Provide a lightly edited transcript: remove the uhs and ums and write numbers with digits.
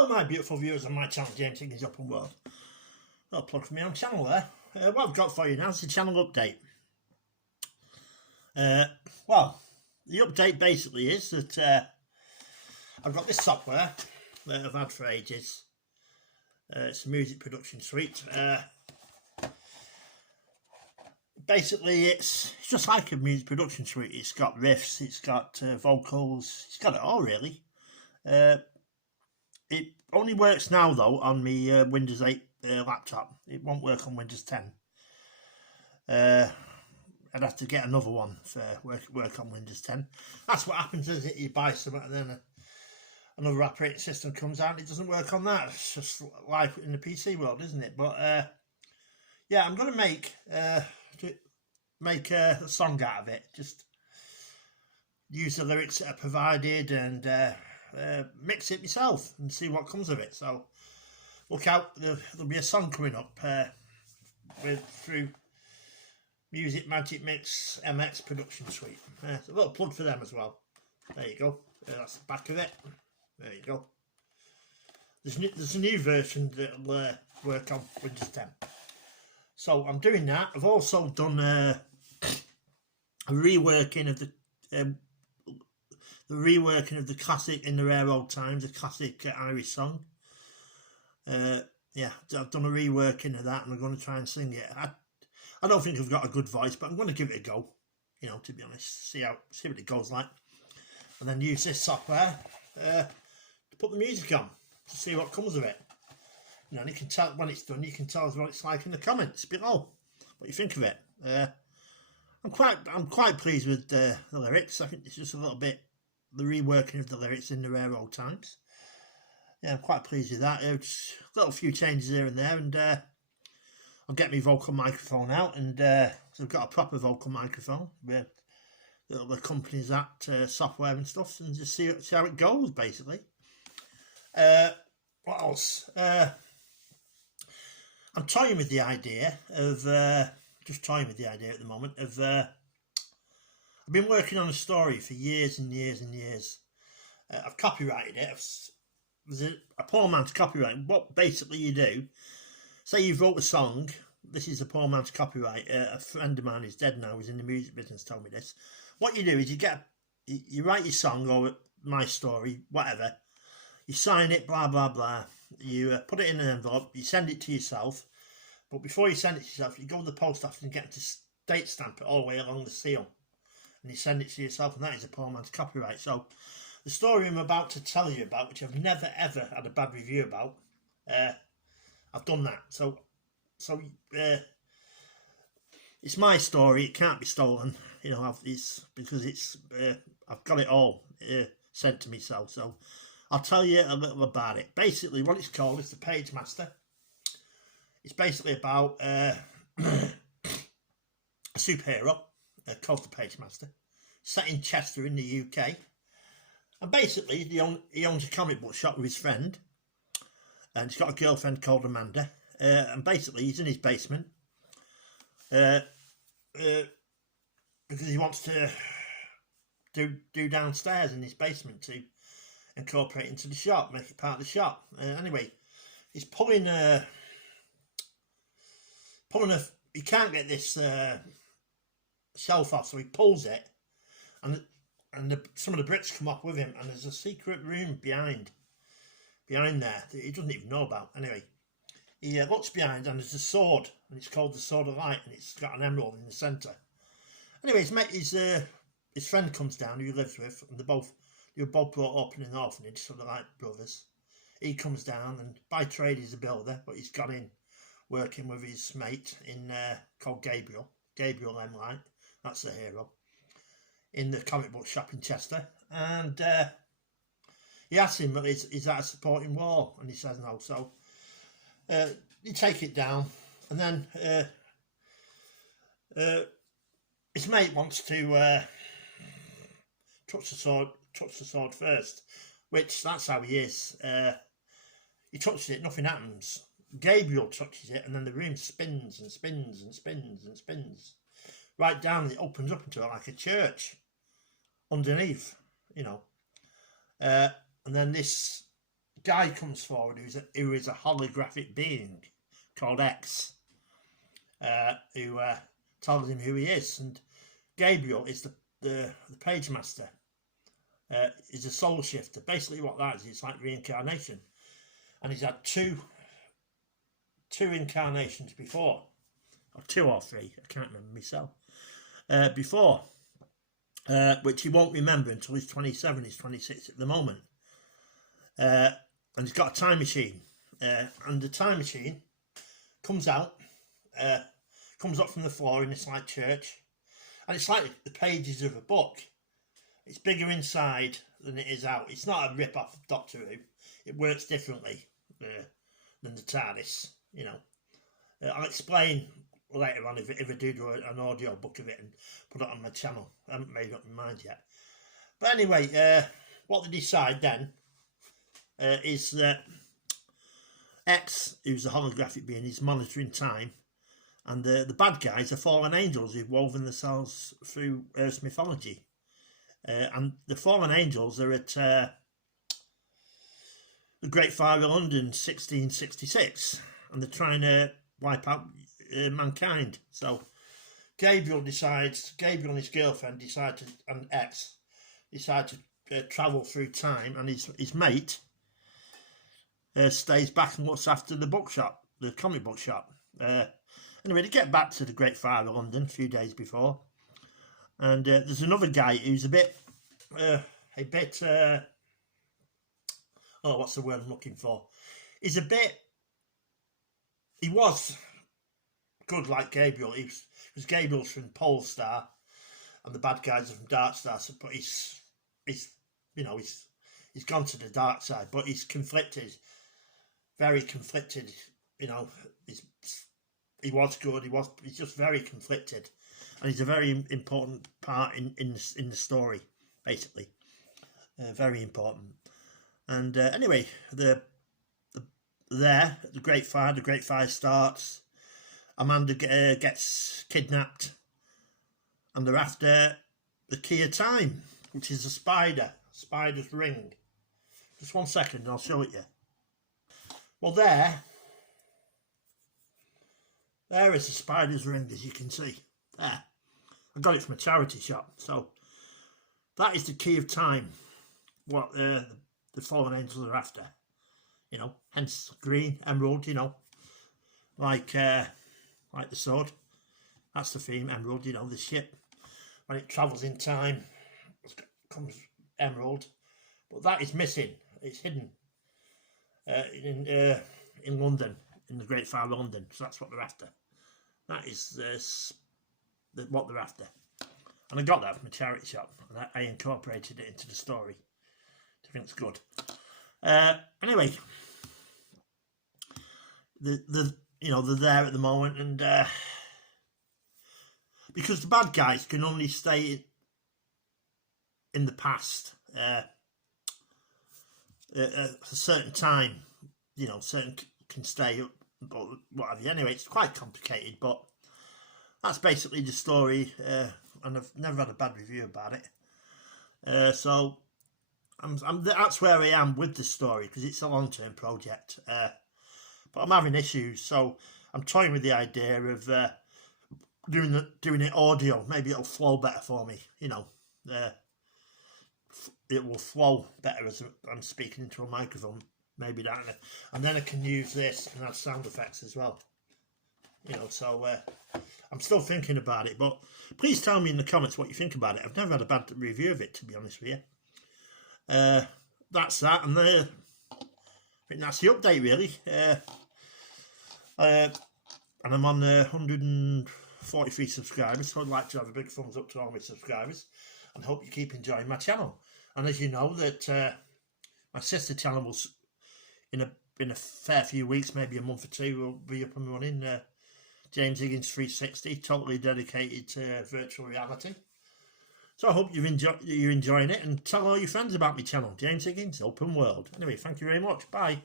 Hello my beautiful viewers on my channel, James Higgins Open World. I'll plug for my own channel there. What I've got for you now is the channel update. Well, the update basically is that I've got this software that I've had for ages. It's a music production suite. Basically it's just like a music production suite. It's got riffs, it's got vocals, it's got it all really. It only works now though on my Windows 8 laptop. It won't work on Windows 10. I'd have to get another one for work on Windows 10. That's what happens, is it? You buy something and then another operating system comes out and it doesn't work on that. It's just life in the PC world, isn't it? But yeah, I'm going to make a song out of it. Just use the lyrics that are provided and mix it myself and see what comes of it. So look out, there'll be a song coming up through Music Magic Mix MX Production Suite. It's a little plug for them as well. There you go. That's the back of it. There you go. There's a new version that'll work on Windows 10. So I'm doing that. I've also done a reworking of the classic In the Rare Old Times, the classic Irish song. Yeah, I've done a reworking of that and I'm going to try and sing it. I don't think I've got a good voice, but I'm going to give it a go, you know, to be honest, see what it goes like. And then use this software to put the music on, to see what comes of it. You know, and you can tell, when it's done, you can tell us what it's like in the comments below, what you think of it. I'm quite pleased with the lyrics. I think it's just a little bit, the reworking of the lyrics In the Rare Old Times. Yeah, I'm quite pleased with that. It's a little few changes here and there, and I'll get my vocal microphone out, and so I've got a proper vocal microphone where the company's that software and stuff, and just see how it goes basically. What else? I'm toying with the idea of just toying with the idea at the moment of I've been working on a story for years and years and years. I've copyrighted it. There's a poor man's copyright. What basically you do, say you wrote a song, this is a poor man's copyright. A friend of mine who's dead now, who's in the music business, told me this. What you do is you write your song or my story, whatever. You sign it, blah blah blah. You put it in an envelope. You send it to yourself. But before you send it to yourself, you go to the post office and get to date stamp it all the way along the seal, and you send it to yourself, and that is a poor man's copyright. So the story I'm about to tell you about, which I've never ever had a bad review about, I've done that. So it's my story. It can't be stolen. You know, because I've got it all sent to myself. So I'll tell you a little about it. Basically, what it's called is The Page Master. It's basically about a superhero called the Page Master, set in Chester in the UK. And basically, he owns a comic book shop with his friend, and he's got a girlfriend called Amanda. And basically, he's in his basement because he wants to do downstairs in his basement to incorporate into the shop, make it part of the shop. Anyway, he's pulling a. He can't get this shelf off, so he pulls it, and some of the bricks come off with him, and there's a secret room behind there that he doesn't even know about. Anyway, he looks behind, and there's a sword, and it's called the Sword of Light, and it's got an emerald in the centre. Anyway, his friend comes down, who he lives with, and they were both brought up in an orphanage, so they're like brothers. He comes down, and by trade he's a builder, but he's got in working with his mate called Gabriel M. Light. That's the hero in the comic book shop in Chester. And he asks him, is that a supporting wall? And he says no. So you take it down, and then his mate wants to touch the sword first, which that's how he is. He touches it, nothing happens. Gabriel touches it, and then the room spins and spins and spins and spins right down, and it opens up into like a church underneath, you know. And then this guy comes forward who is a holographic being called X, who tells him who he is, and Gabriel is the page master. Is a soul shifter. Basically, what that is, it's like reincarnation, and he's had two incarnations before, or 2 or 3. I can't remember myself. Before, which he won't remember until he's 27. He's 26 at the moment, and he's got a time machine. And the time machine comes out, comes up from the floor in this like church, and it's like the pages of a book. It's bigger inside than it is out. It's not a rip-off of Doctor Who. It works differently than the TARDIS, you know. I'll explain later on if I do an audio book of it and put it on my channel. I haven't made up my mind yet. But anyway, what they decide then is that X, who's a holographic being, is monitoring time, and the bad guys are fallen angels who've woven themselves through Earth's mythology. And the fallen angels are at the Great Fire of London 1666, and they're trying to wipe out mankind. So Gabriel and his girlfriend and X decide to travel through time, and his mate stays back and looks after the bookshop, the comic book shop. Anyway, they get back to the Great Fire of London a few days before, and there's another guy who's a bit, what's the word I'm looking for? He was good like Gabriel. Because Gabriel's from Polestar, and the bad guys are from Darkstar. So, but he's gone to the dark side, but he's conflicted, very conflicted. You know, he was good. He's just very conflicted. And he's a very important part in the story, basically. Very important. And anyway, the Great Fire starts. Amanda gets kidnapped, and they're after the key of time, which is a spider's ring. Just 1 second, I'll show it you. Well, there is a spider's ring, as you can see. There. I got it from a charity shop. So that is the key of time, what the fallen angels are after. You know, hence green, emerald, you know, like the sword. That's the theme, emerald, you know, the ship. When it travels in time, comes emerald. But that is missing. It's hidden in London, in the Great Fire of London. So that's what they're after. That is what they're after. And I got that from a charity shop, and I incorporated it into the story. I think it's good. Anyway, they're there at the moment, and because the bad guys can only stay in the past at a certain time, you know, certain can stay up, but what have you. Anyway, it's quite complicated, but that's basically the story, and I've never had a bad review about it. So that's where I am with the story, because it's a long-term project. But I'm having issues, so I'm toying with the idea of doing it audio. Maybe it'll flow better for me, you know. It will flow better as I'm speaking into a microphone. Maybe that, and then I can use this and have sound effects as well. You know, so I'm still thinking about it, but please tell me in the comments what you think about it. I've never had a bad review of it, to be honest with you. That's that, and I think that's the update, really. And I'm on 143 subscribers, so I'd like to have a big thumbs up to all my subscribers, and hope you keep enjoying my channel. And as you know, that my sister channel will, in a fair few weeks, maybe a month or two, will be up and running. James Higgins 360, totally dedicated to virtual reality. So I hope you're enjoying it, and tell all your friends about my channel, James Higgins Open World. Anyway, thank you very much. Bye.